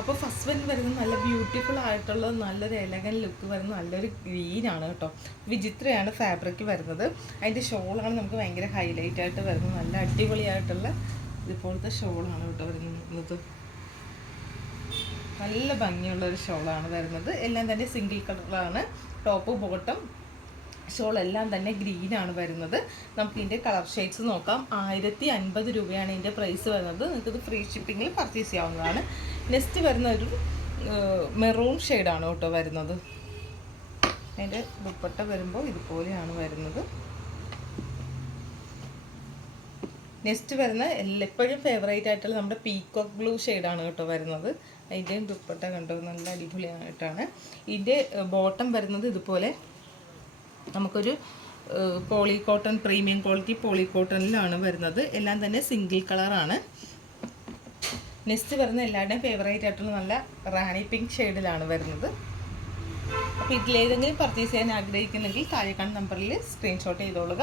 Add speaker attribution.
Speaker 1: അപ്പോൾ first one വരുന്നത് നല്ല ബ്യൂട്ടിഫുൾ ആയിട്ടുള്ള നല്ലൊരു എലഗൻ ലുക്ക് വരുന്ന നല്ലൊരു ഗ്രീനാണ് കേട്ടോ. വിചിത്രയാണ് ഫാബ്രിക് വരുന്നത്. അതിന്റെ ഷോളാണ് നമുക്ക് ഭയങ്കര ഹൈലൈറ്റ് ആയിട്ട് വരുന്നത്. നല്ല അടിപൊളിയായിട്ടുള്ള ഇതുപോലത്തെ ഷോളാണ് കേട്ടോ വരുന്നത്. നല്ല ഭംഗിയുള്ള ഒരു ഷോളാണ് വരുന്നത്. എല്ലാം തന്നെ സിംഗിൾ കളറാണ് ടോപ്പ് ബോട്ടം ഷോൾ എല്ലാം തന്നെ ഗ്രീൻ ആണ് വരുന്നത്. നമുക്ക് ഇതിന്റെ കളർ ഷെയ്ഡ്സ് നോക്കാം. ആയിരത്തി അൻപത് രൂപയാണ് ഇതിന്റെ പ്രൈസ് വരുന്നത്. നിങ്ങൾക്കിത് ഫ്രീ ഷിപ്പിങ്ങിൽ പർച്ചേസ് ചെയ്യാവുന്നതാണ്. നെക്സ്റ്റ് വരുന്ന ഒരു മെറൂൺ ഷെയ്ഡാണ് കേട്ടോ വരുന്നത്. അതിന്റെ ദുപ്പട്ട വരുമ്പോൾ ഇതുപോലെയാണ് വരുന്നത്. നെക്സ്റ്റ് വരുന്ന എപ്പോഴും ഫേവറേറ്റ് ആയിട്ടുള്ള നമ്മുടെ പീക്കോക്ക് ബ്ലൂ ഷെയ്ഡാണ് കേട്ടോ വരുന്നത്. അതിന്റെയും ദുപ്പട്ട കണ്ടോ നല്ല അടിപൊളിയായിട്ടാണ്. ഇതിന്റെ ബോട്ടം വരുന്നത് ഇതുപോലെ. നമുക്കൊരു poly cotton premium quality poly കോട്ടണിലാണ് വരുന്നത്. എല്ലാം തന്നെ സിംഗിൾ കളറാണ് നെക്സ്റ്റ് വരുന്ന എല്ലാവരുടെയും ഫേവറേറ്റ് ആയിട്ടുള്ള നല്ല റാണി പിങ്ക് ഷെയ്ഡിലാണ് വരുന്നത്. അപ്പോൾ ഇതിലേതെങ്കിലും പർച്ചേസ് ചെയ്യാൻ ആഗ്രഹിക്കുന്നെങ്കിൽ താഴെ കാണുന്ന നമ്പറിൽ സ്ക്രീൻഷോട്ട് ചെയ്തോളുക.